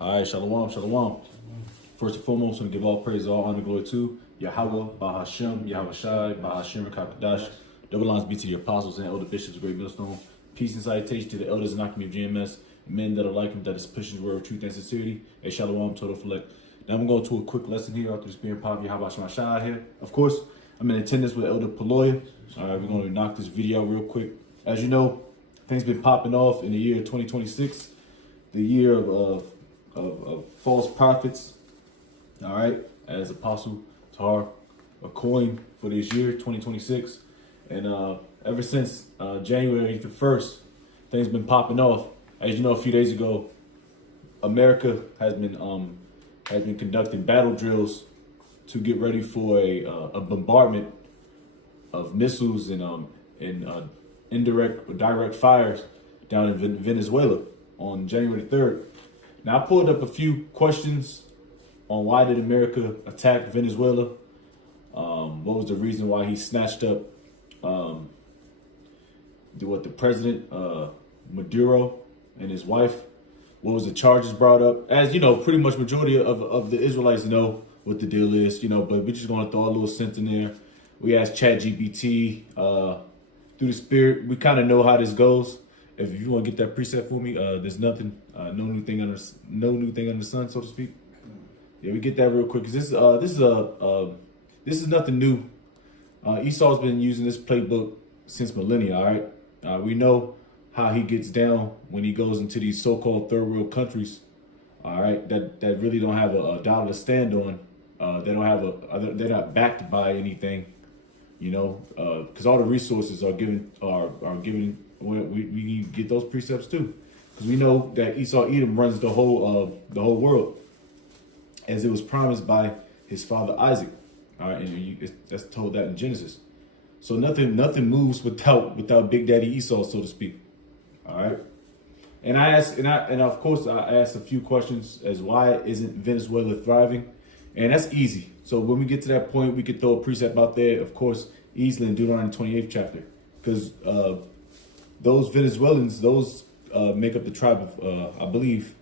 All right, shalom, shalom. First and foremost, I want to give all praise, all honor, glory to Yahweh, Bahashem, Yahweh Shai, Bahashem, Kakadash. Double lines be to the apostles and elder bishops of Great Millstone. Peace and salutation to the elders and Akami of GMS, and men that are like him, that is pushing the word of truth and sincerity. A shalom, total select. Now I'm going to a quick lesson here after this being Pav Yahweh Shai here. Of course, I'm in attendance with Elder Paloya. All right, we're going to knock this video out real quick. As you know, things been popping off in the year 2026, the year of false prophets. All right, as Apostle Tar, a coin for this year 2026, and ever since January the 1st, things been popping off. As you know, a few days ago, America has been conducting battle drills to get ready for a bombardment of missiles and indirect or direct fires down in Venezuela on January 3rd. Now, I pulled up a few questions on why did America attack Venezuela? What was the reason why he snatched up the president Maduro and his wife? What was the charges brought up? As you know, pretty much majority of the Israelites know what the deal is, but we're just gonna throw a little sense in there. We asked ChatGPT through the spirit. We kind of know how this goes. If you want to get that preset for me, there's nothing, no new thing under the sun, so to speak. Yeah, we get that real quick. Cause this is nothing new. Esau's been using this playbook since millennia. All right, we know how he gets down when he goes into these so-called third world countries. All right, that really don't have a dollar to stand on. They don't have they're not backed by anything. Because all the resources are given. We get those precepts too, because we know that Esau Edom runs the whole world, as it was promised by his father Isaac. All right, and that's told that in Genesis. So nothing moves without Big Daddy Esau, so to speak. All right, and I asked a few questions as why isn't Venezuela thriving, and that's easy. So when we get to that point, we could throw a precept out there, of course, easily in Deuteronomy 28th chapter, because those Venezuelans, make up the tribe of, I believe,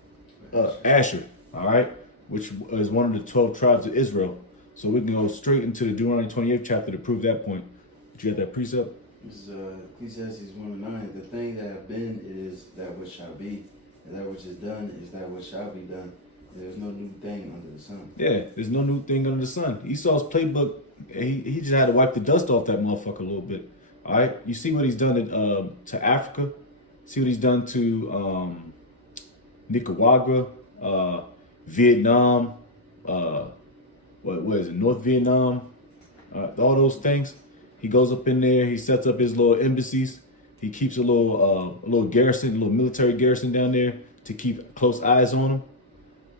Asher, all right, which is one of the 12 tribes of Israel. So we can go straight into the Deuteronomy 28th chapter to prove that point. Did you get that precept? This is Ecclesiastes 1:9. The thing that have been, it is that which shall be, and that which is done is that which shall be done. There's no new thing under the sun. Yeah, there's no new thing under the sun. Esau's playbook, he just had to wipe the dust off that motherfucker a little bit. All right, you see what he's done to Africa. See what he's done to Nicaragua, Vietnam. What is it? North Vietnam. All those things. He goes up in there. He sets up his little embassies. He keeps a little garrison, a little military garrison down there to keep close eyes on them.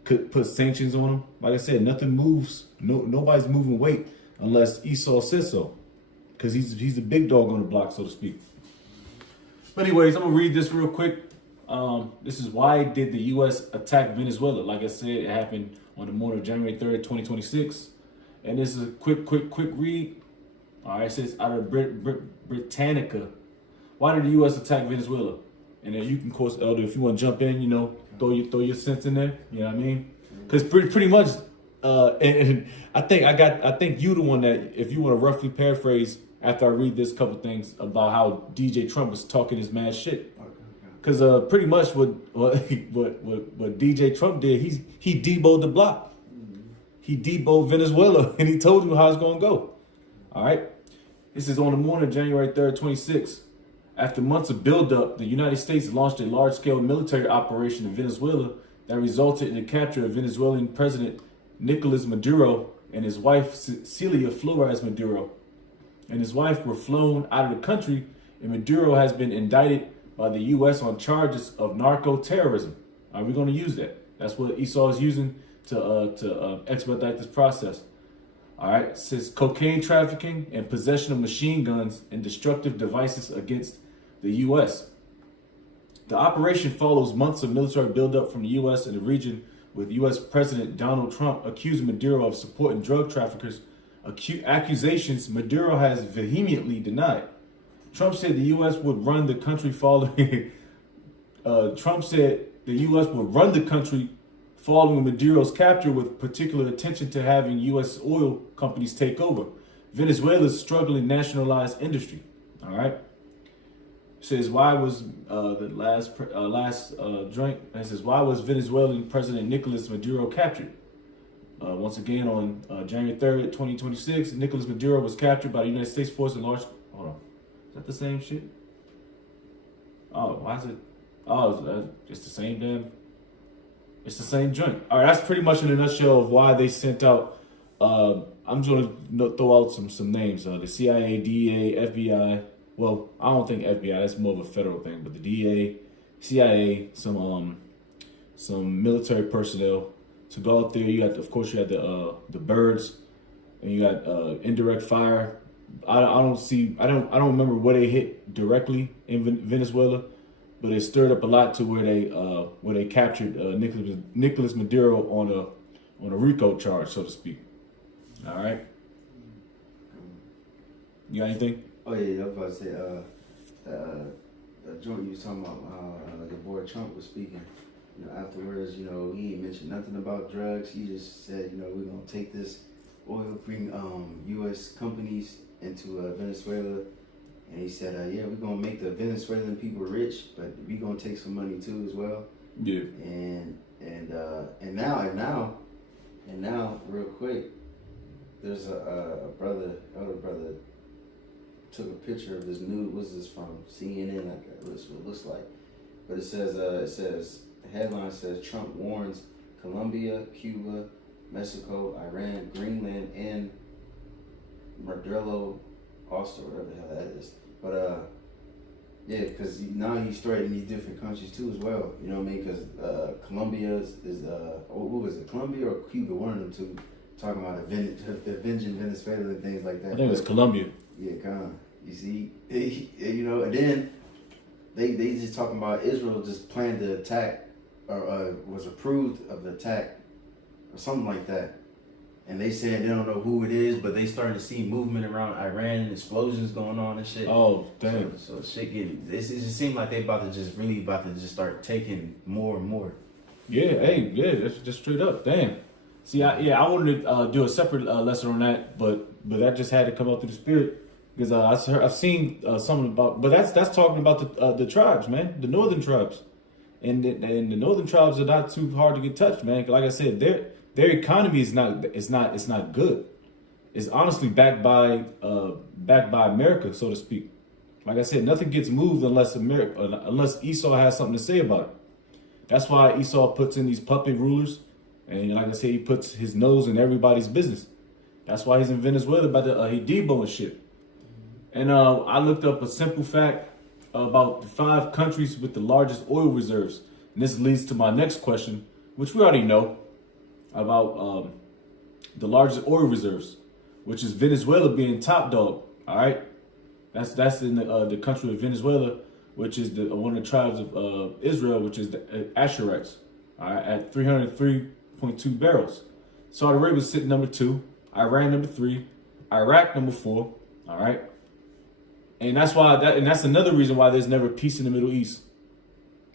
Could put sanctions on them. Like I said, nothing moves. Nobody's moving weight unless Esau says so, because he's the big dog on the block, so to speak. But anyways, I'm gonna read this real quick. This is why did the U.S. attack Venezuela? Like I said, it happened on the morning of January 3rd, 2026, and this is a quick read. All right, it says out of Britannica, why did the U.S. attack Venezuela? And then you can, of course, Elder, if you want to jump in, throw your sense in there. You know what I mean? Because pretty much, and I think you the one that, if you want to roughly paraphrase after I read this couple things about how DJ Trump was talking his mad shit. Because pretty much what DJ Trump did, he deboed the block. He deboed Venezuela, and he told you how it's gonna go. All right. This is on the morning of January 3rd, 26. After months of buildup, the United States launched a large-scale military operation in Venezuela that resulted in the capture of Venezuelan President Nicolas Maduro and his wife Celia Flores Maduro. And his wife were flown out of the country, and Maduro has been indicted by the U.S. on charges of narco-terrorism. Are we going to use that? That's what Esau is using to expedite this process. All right, it says cocaine trafficking and possession of machine guns and destructive devices against the U.S. The operation follows months of military buildup from the U.S. in the region, with U.S. President Donald Trump accusing Maduro of supporting drug traffickers, accusations Maduro has vehemently denied. Trump said the U.S. would run the country following following Maduro's capture with particular attention to having U.S. oil companies take over Venezuela's struggling nationalized industry. All right. Says why was the last joint? It says why was Venezuelan President Nicolas Maduro captured? Once again on January 3rd, 2026, Nicolas Maduro was captured by the United States force in large. Hold on, is that the same shit? Oh, why is it? Oh, it's the same damn. It's the same joint. All right, that's pretty much in a nutshell of why they sent out. I'm just gonna throw out some names. The CIA, DEA, FBI. Well, I don't think FBI. That's more of a federal thing. But the DEA, CIA, some military personnel to go out there. You got, of course, you had the birds, and you got indirect fire. I don't remember where they hit directly in Venezuela, but it stirred up a lot to where they captured Nicolas Maduro on a RICO charge, so to speak. All right. You got anything? Oh yeah, I was about to say, the joint you was talking about, the boy Trump was speaking. You know, afterwards, you know, he ain't mentioned nothing about drugs. He just said, you know, we're gonna take this oil, bring U.S. companies into Venezuela, and he said, yeah, we're gonna make the Venezuelan people rich, but we gonna take some money too as well. Yeah. And now, real quick, there's a elder brother, took a picture of this nude. What's this from? CNN. Like that's what it looks like. But it says the headline says Trump warns Colombia, Cuba, Mexico, Iran, Greenland, and Mardello, Austria, whatever the hell that is. But yeah, because now he's threatening these different countries too as well. You know what I mean? Because Colombia is who is it? Colombia or Cuba? One of them two. Talking about avenging Venezuela and things like that. I think it was Colombia. Yeah, kind of. You see, you know, and then they just talking about Israel just planned to attack, or was approved of the attack, or something like that. And they said they don't know who it is, but they starting to see movement around Iran and explosions going on and shit. Oh, damn. So shit getting, it just seemed like they about to just start taking more and more. Yeah, hey, yeah, that's just straight up. Damn. See, I wanted to do a separate lesson on that, but that just had to come out through the spirit because I've seen something about, but that's talking about the tribes, man, the northern tribes, and the northern tribes are not too hard to get touched, man. Like I said, their economy is not good. It's honestly backed by America, so to speak. Like I said, nothing gets moved unless Esau has something to say about it. That's why Esau puts in these puppet rulers. And like I said, he puts his nose in everybody's business. That's why he's in Venezuela about the Debo and shit. And I looked up a simple fact about the 5 countries with the largest oil reserves. And this leads to my next question, which we already know about the largest oil reserves, which is Venezuela being top dog. All right, that's in the country of Venezuela, which is one of the tribes of Israel, which is the Asherites. All right, at 303.2 barrels. Saudi Arabia is sitting number 2, Iran number 3, Iraq number 4. All right, and that's another reason why there's never peace in the Middle East.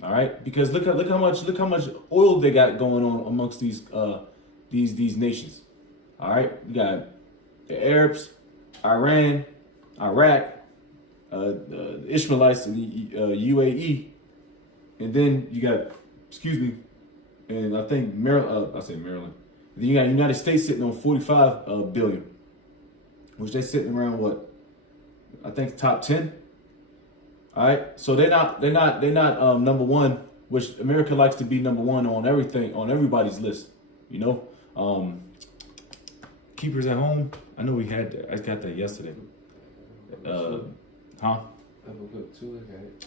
All right, because look how much oil they got going on amongst these nations. All right, you got the Arabs, Iran, Iraq, the Ishmaelites, and the UAE, and then you got, and I think Maryland. Then you got United States sitting on 45 billion, which they're sitting around what? I think top 10. All right, so they're not number one, which America likes to be number one on everything, on everybody's list. You know, keepers at home. I know we had that. I got that yesterday. Huh?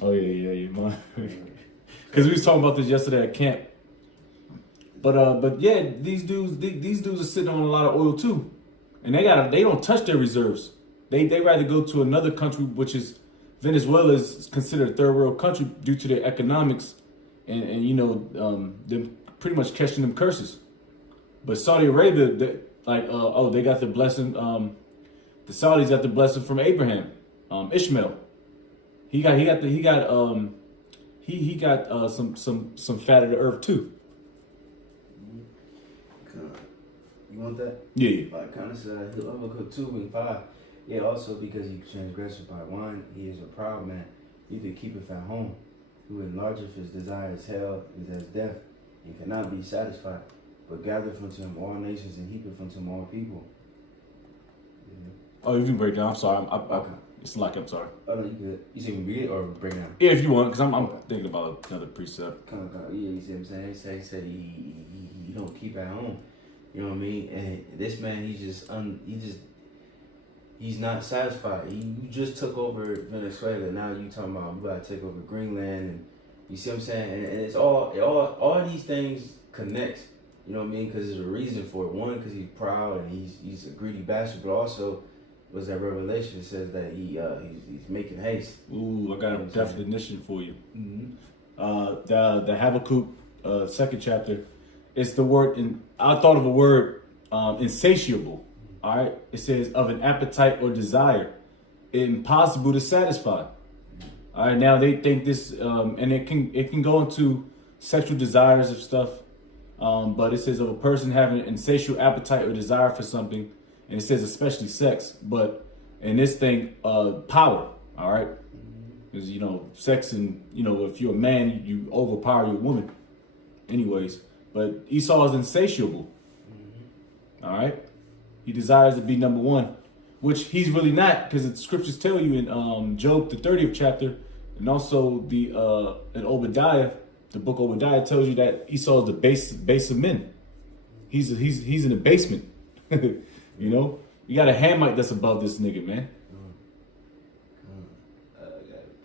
Oh yeah, because we was talking about this yesterday at camp. But yeah, these dudes are sitting on a lot of oil too, and they don't touch their reserves. They rather go to another country, which is Venezuela is considered a third world country due to their economics, and you know them pretty much catching them curses. But Saudi Arabia, they got the blessing. The Saudis got the blessing from Abraham, Ishmael. He got some fat of the earth too. You want that? Yeah. By kindness, Habakkuk 2:5. Yeah, also because he transgressed by wine, he is a proud man. Neither keepeth at home. Who enlargeth his desire as hell is as death, and cannot be satisfied. But gathereth unto him all nations, and heapeth unto him all people. Yeah. Oh, you can break down. I'm sorry. Okay. It's like I'm sorry. Oh no, you good. You see me read it or break it down? Yeah, if you want, because I'm thinking about another precept. Come. Yeah, you see what I'm saying? He said he don't keep at home. You know what I mean? And this man, he's not satisfied. You just took over Venezuela. Now you talking about we gotta take over Greenland, and you see what I'm saying? And it's all these things connect. You know what I mean? Because there's a reason for it. One, because he's proud and he's a greedy bastard, but also was that revelation that says that he's making haste. Ooh, I got a definition for you. Mm-hmm. The Habakkuk second chapter. It's the word, and I thought of a word, insatiable. All right, it says of an appetite or desire, impossible to satisfy. All right, now they think this, and it can go into sexual desires of stuff, but it says of a person having an insatiable appetite or desire for something, and it says especially sex. But in this thing, power. All right, because sex, and if you're a man, you overpower your woman. Anyways, but Esau is insatiable. All right. He desires to be number one, which he's really not, because the scriptures tell you in Job, the 30th chapter, and also in Obadiah, the book of Obadiah tells you that Esau is the base of men. He's in the basement. You got a Hamite that's above this nigga, man. I got a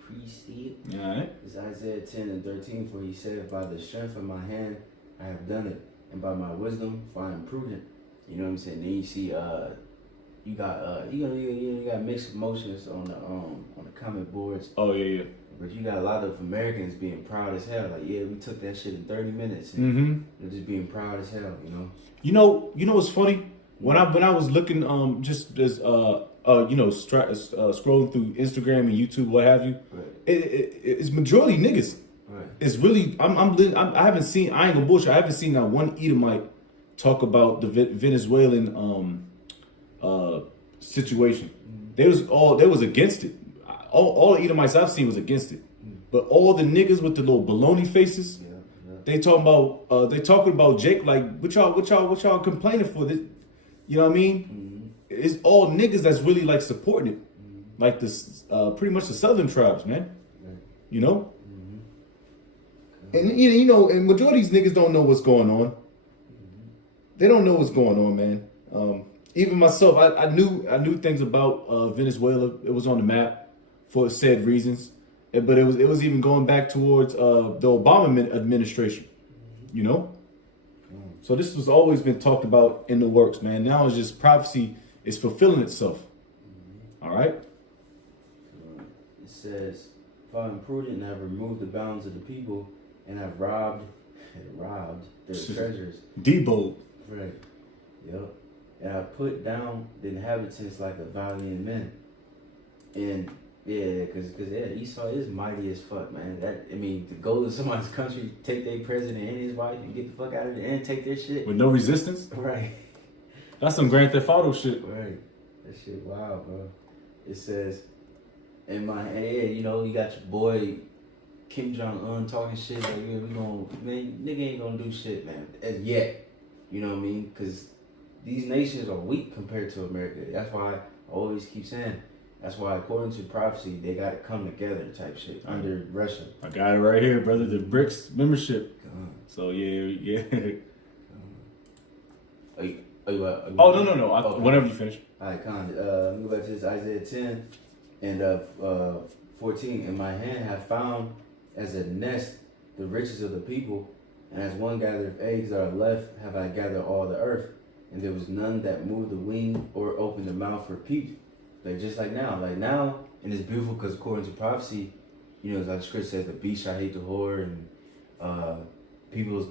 precept. All right. It's Isaiah 10:13, for he said, by the strength of my hand I have done it, and by my wisdom, for I am prudent. You know what I'm saying? Then you see, you got mixed emotions on the comment boards. Oh yeah. But you got a lot of Americans being proud as hell. Like, yeah, we took that shit in 30 minutes. And they're just being proud as hell. You know what's funny? When I was looking, just as scrolling through Instagram and YouTube, what have you, right. It's majority niggas. Right. It's really I haven't seen. I ain't gonna bullshit. I haven't seen that one Edomite talk about the Venezuelan situation. They was against it. All the Edomites I've seen was against it. But all the niggas with the little baloney faces, they talking about Jake, like what y'all complaining for this? You know what I mean? It's all niggas that's really like supporting it, like this pretty much the southern tribes, man. You know. And and majority of these niggas don't know what's going on. They don't know what's going on, man. Even myself, I knew things about Venezuela. It was on the map for said reasons, but it was even going back towards the Obama administration. So this was always been talked about in the works, man. Now it's just prophecy is fulfilling itself. All right. It says, "If I am prudent and have removed the bounds of the people, and have robbed their treasures." Debo. Right. Yep. And I put down the inhabitants like a valiant men. And because Esau is mighty as fuck, man. To go to somebody's country, take their president and his wife, and get the fuck out of there and take their shit with no resistance. Right. That's some Grand Theft Auto shit. Right. That shit wild, bro. It says, in my head, you got your boy Kim Jong-un talking shit like, yeah, nigga ain't gonna do shit, man, as yet. You know what I mean? Because these nations are weak compared to America. That's why I always keep saying, that's why according to prophecy, they got to come together type shit under Russia. I got it right here, brother. The BRICS membership. So yeah. No. Whenever you finish. All right, Con. Let me go back to this Isaiah 10 and 14. In my hand have found as a nest the riches of the people, and as one gathereth eggs that are left, have I gathered all the earth. And there was none that moved the wing or opened the mouth or peeped. Like just like now, and it's beautiful because according to prophecy, like the scripture says, the beast shall hate the whore, and people's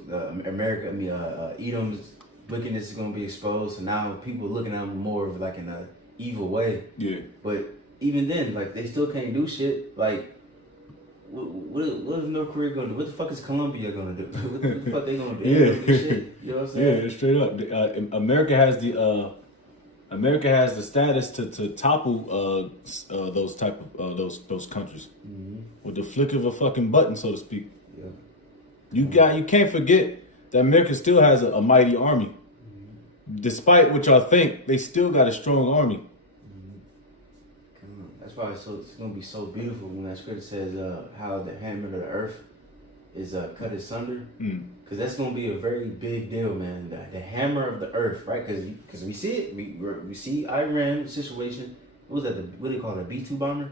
Edom's wickedness is gonna be exposed. So now people looking at them more of like in a evil way. Yeah. But even then, like they still can't do shit. Like what is North Korea gonna do? What the fuck is Colombia gonna do? What the fuck they gonna do? Yeah. Shit. You know what I'm saying? Yeah, straight up. America has the status to topple those type of those countries with the flick of a fucking button, so to speak. Yeah. You can't forget that America still has a mighty army. Despite what y'all think, they still got a strong army. That's why it's gonna be so beautiful when that scripture says how the hammer of the earth is cut asunder, because that's gonna be a very big deal, man. The hammer of the earth, right? Because we see it, we see Iran situation. What was that? What do they call it? A B-2 bomber?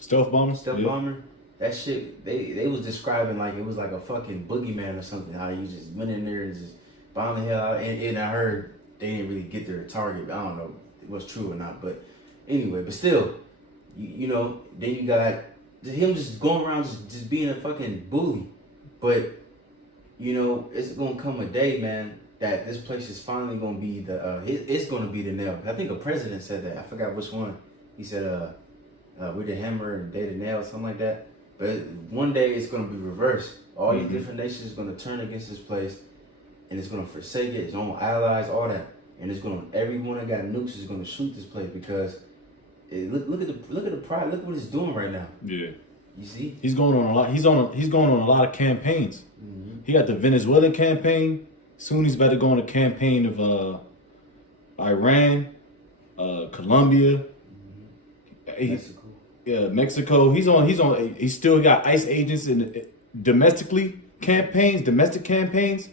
Stealth bomber. Bomber. That shit, they was describing like it was like a fucking boogeyman or something. How you just went in there and just bombed the hell out. And I heard they didn't really get their target. I don't know if it was true or not, but anyway, but still, you know, then you got him just going around just being a fucking bully. But you know, it's gonna come a day, man, that this place is finally gonna be it's gonna be the nail. I think a president said that. I forgot which one. He said, we're the hammer and they the nail, something like that. But one day it's gonna be reversed. All these different nations are gonna turn against this place, and it's gonna forsake it, its own allies, all that, and it's gonna everyone that got nukes is gonna shoot this place because look at the pride. Look what it's doing right now. Yeah. You see? He's going on a lot. He's going on a lot of campaigns. He got the Venezuelan campaign. Soon he's about to go on a campaign of Iran, Colombia, Mexico. He's still got ICE agents in domestic campaigns.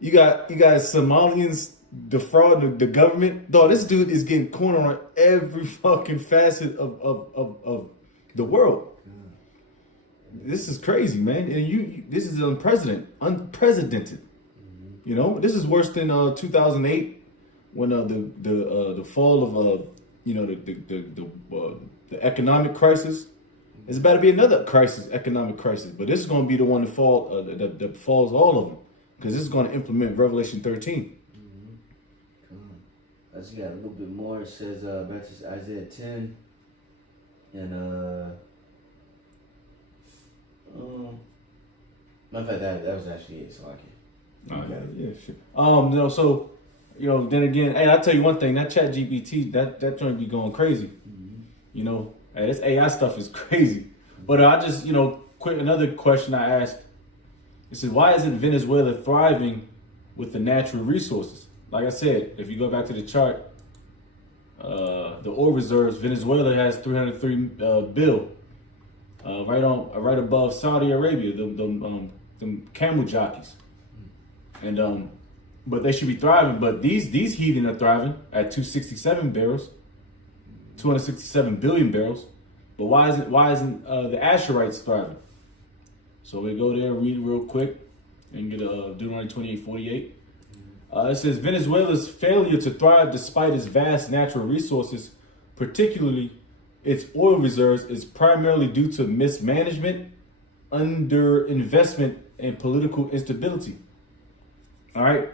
You got Somalians defrauding the government. Dog, this dude is getting cornered on every fucking facet of the world. This is crazy, man, and this is unprecedented. You know, this is worse than 2008 when the fall of the economic crisis. It's about to be another economic crisis, but this is going to be the one that falls all of them, because this is going to implement Revelation 13. Let's got a little bit more. It says back to Isaiah 10 and matter of fact, that was actually it. So I can. Yeah, sure. So, then again, hey, I'll tell you one thing. That ChatGPT, that joint be going crazy. You know, hey, this AI stuff is crazy. But I just, another question I asked. It said, why isn't Venezuela thriving with the natural resources? Like I said, if you go back to the chart, the oil reserves, Venezuela has 303 bill. Right above Saudi Arabia, the camel jockeys, and but they should be thriving. But these heathen are thriving at 267 billion barrels. But why isn't the Asherites thriving? So we go there, read real quick, and get Deuteronomy 28:48. It says Venezuela's failure to thrive despite its vast natural resources, particularly its oil reserves, is primarily due to mismanagement, underinvestment, and political instability. All right.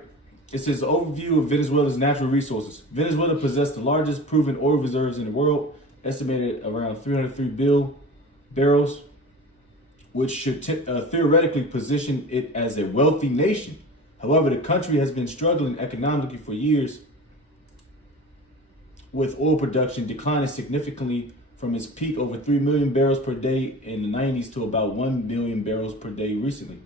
It says overview of Venezuela's natural resources. Venezuela possessed the largest proven oil reserves in the world, estimated around 303 billion barrels, which should theoretically position it as a wealthy nation. However, the country has been struggling economically for years, with oil production declining significantly from its peak over 3 million barrels per day in the 90s to about 1 billion barrels per day recently.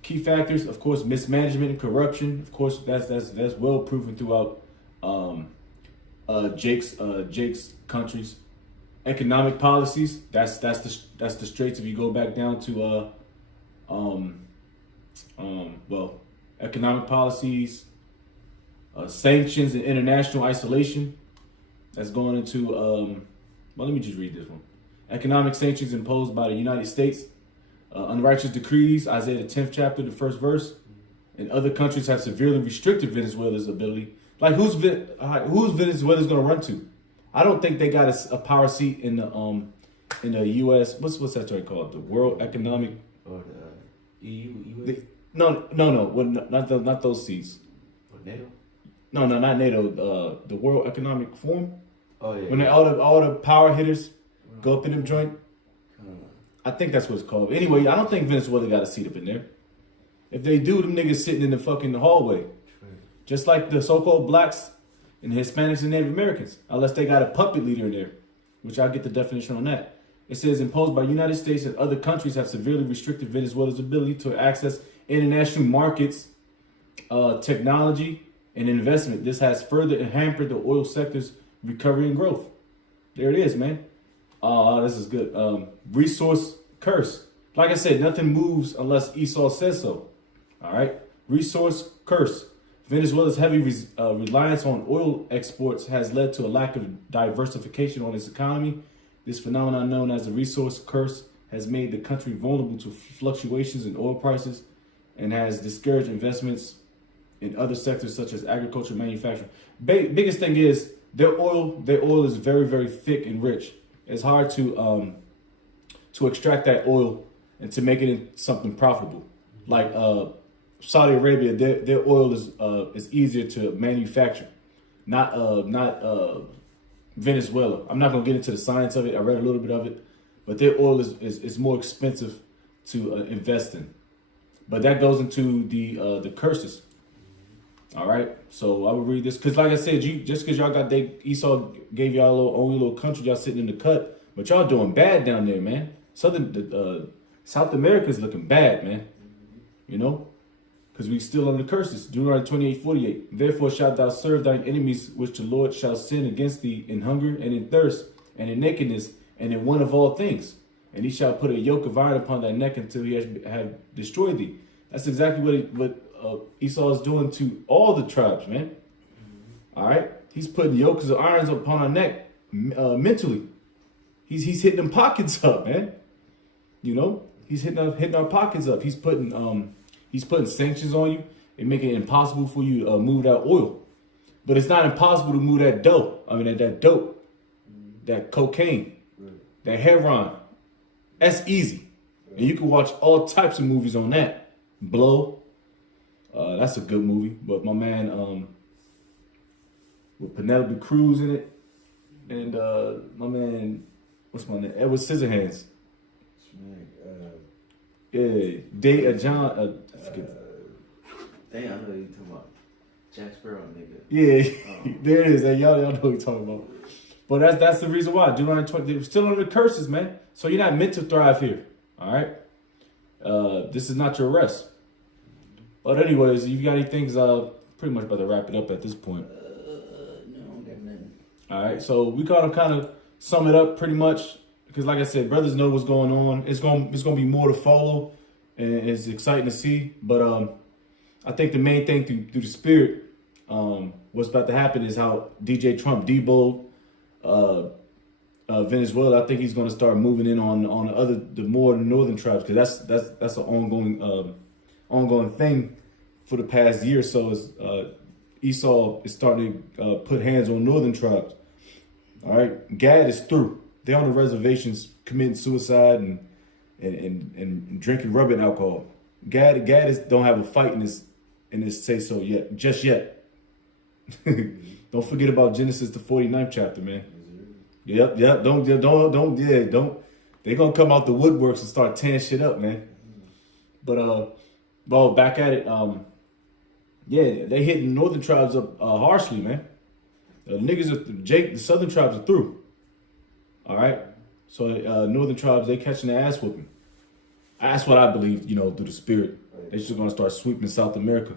Key factors, of course, mismanagement and corruption. Of course, that's well proven throughout Jake's countries. Economic policies, that's the straits. If you go back down to economic policies, sanctions and international isolation. That's going into let me just read this one. Economic sanctions imposed by the United States, unrighteous decrees, Isaiah the 10th chapter, the first verse, and other countries have severely restricted Venezuela's ability. Like who's Venezuela's going to run to? I don't think they got a power seat in the U.S. What's that joint called? The World Economic or the EU. No. Well, not those seats. Or NATO. No, not NATO. The World Economic Forum. Oh yeah. When all the power hitters go up in them joint. I think that's what it's called. Anyway, I don't think Venezuela got a seat up in there. If they do, them niggas sitting in the fucking hallway. Just like the so-called blacks and Hispanics and Native Americans. Unless they got a puppet leader in there. Which I'll get the definition on that. It says imposed by United States and other countries have severely restricted Venezuela's ability to access international markets, technology, and investment. This has further hampered the oil sector's recovery and growth. There it is, man. This is good. Resource curse. Like I said, nothing moves unless Esau says so. All right. Resource curse. Venezuela's heavy reliance on oil exports has led to a lack of diversification on its economy. This phenomenon, known as the resource curse, has made the country vulnerable to fluctuations in oil prices and has discouraged investments in other sectors such as agriculture and manufacturing. Biggest thing is their oil is very, very thick and rich. It's hard to extract that oil and to make it into something profitable. Like Saudi Arabia, their oil is easier to manufacture, not Venezuela. I'm not gonna get into the science of it. I read a little bit of it, but their oil is more expensive to invest in. But that goes into the curses. All right, so I will read this because, like I said, just because y'all got Esau gave y'all own little country, y'all sitting in the cut, but y'all doing bad down there, man. South America is looking bad, man. You know, because we still under curses. Deuteronomy 28:48. Therefore shalt thou serve thine enemies, which the Lord shall send against thee in hunger and in thirst and in nakedness and in want of all things. And he shall put a yoke of iron upon thy neck until he have destroyed thee. That's exactly what Esau is doing to all the tribes, man. All right, he's putting yokes of irons upon our neck mentally. He's hitting them pockets up, man. You know, he's hitting our pockets up. He's putting sanctions on you and making it impossible for you to move that oil. But it's not impossible to move that dope. I mean, that dope, that cocaine, that heroin. That's easy. And you can watch all types of movies on that. Blow. That's a good movie. But my man, with Penelope Cruz in it. And my man, what's my name? Edward Scissorhands. Yeah, John. I forget. Dang, I know you talking about Jack Sparrow, nigga. Yeah, there it is. Hey, y'all know what you're talking about. But that's the reason why. Deuteronomy 20, they're still under the curses, man. So you're not meant to thrive here. All right. This is not your rest. But anyways, you got anything? Pretty much about to wrap it up at this point. No, I don't got nothing. All right. So we gotta kind of sum it up pretty much. Because like I said, brothers know what's going on. It's gonna be more to follow, and it's exciting to see. But I think the main thing through the spirit, what's about to happen is how DJ Trump debowed Venezuela. I think he's gonna start moving in on the more northern tribes, because that's an ongoing thing for the past year or so. Is Esau is starting to put hands on northern tribes. All right, Gad is through. They're on the reservations committing suicide and drinking rubbing alcohol. Gad don't have a fight in this say so yet, just yet. Don't forget about Genesis the 49th chapter, man. Yep. Don't. They're gonna come out the woodworks and start tearing shit up, man. But well, back at it. Yeah, they hitting northern tribes up harshly, man. The southern tribes are through. All right, so northern tribes, they catching their ass whooping. That's what I believe, through the spirit. They're just gonna start sweeping South America,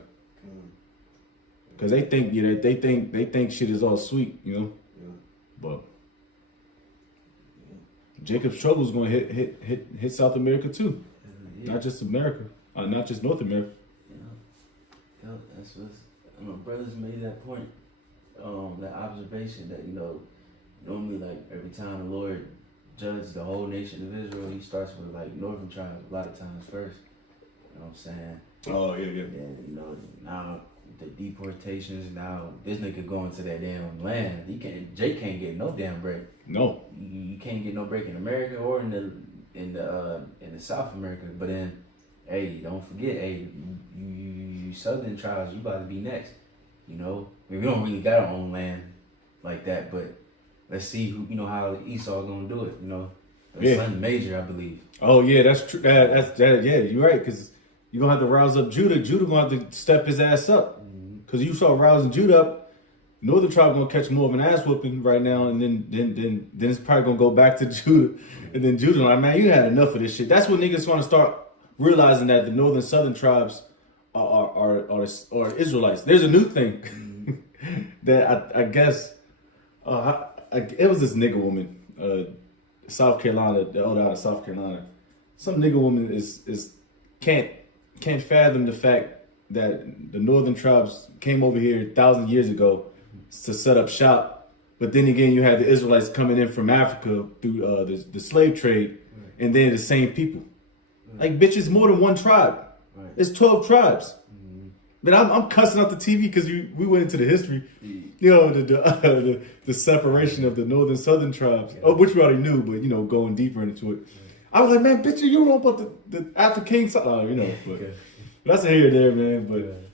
because they think, they think shit is all sweet, But Jacob's trouble is gonna hit South America too, not just America, not just North America. Yeah, that's what my brothers made that point, that observation that normally, like, every time the Lord judges the whole nation of Israel, he starts with, like, northern tribes a lot of times first. You know what I'm saying? Oh, yeah. And, now the deportations, now this nigga going to that damn land. Jake can't get no damn break. No. You can't get no break in America or in the South America. But then, hey, don't forget, you southern tribes, you about to be next. We don't really got our own land like that, but let's see how Esau gonna do it, Yeah. Son Major, I believe. Oh yeah, that's true. That's that. Yeah, you're right. Because you're gonna have to rouse up Judah. Judah gonna have to step his ass up. Because you saw rousing Judah up, Northern Tribe gonna catch more of an ass whooping right now, and then it's probably gonna go back to Judah, and then Judah like, man, you had enough of this shit. That's when niggas gonna start realizing that the Northern Southern tribes are Israelites. There's a new thing that I guess it was this nigga woman, South Carolina, the elder out of South Carolina. Some nigga woman is can't fathom the fact that the Northern tribes came over here 1,000 years ago to set up shop, but then again you had the Israelites coming in from Africa through the slave trade, and then the same people. Like, bitch, it's more than one tribe. Right. It's 12 tribes. But I'm cussing out the TV because we went into the history, you know, the separation of the Northern Southern tribes, which we already knew, but you know, going deeper into it. I was like, man, bitch, you don't know about the after King, you know, but that's a here or there, man. But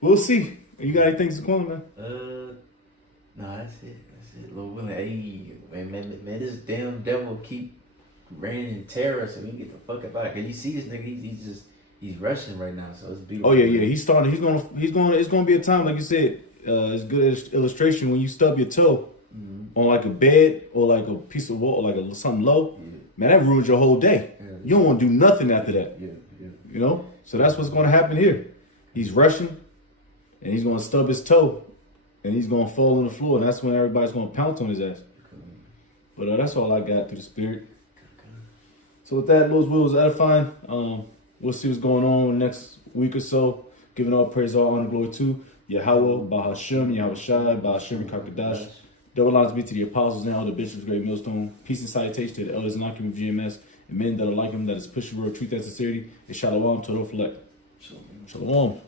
we'll see. You got anything to call, man? No, that's it. Lord willing, hey, man, this damn devil keep reigning in terror, so we can get the fuck up out of here. Cause you see this nigga, he's rushing right now, so it's beautiful. Oh yeah. He's starting. He's going. It's going to be a time, like you said. It's good illustration when you stub your toe on like a bed or like a piece of wall, or like something low. Man, that ruins your whole day. You don't want to do nothing after that. You know. So that's what's going to happen here. He's rushing, and he's going to stub his toe, and he's going to fall on the floor, and that's when everybody's going to pounce on his ass. But that's all I got through the spirit. So with that, Lord's will is edifying. We'll see what's going on next week or so. Giving all praise, all honor, glory to Yahweh, Bahashem, Yahweh Shai, Bahashem, Kakadash. Double lines be to the apostles and elder bishops, great millstone. Peace and salutation to the elders and occupant of GMS, and men that are like him, that is pushing the word, truth, and sincerity. And shalom to the elect. Shalom.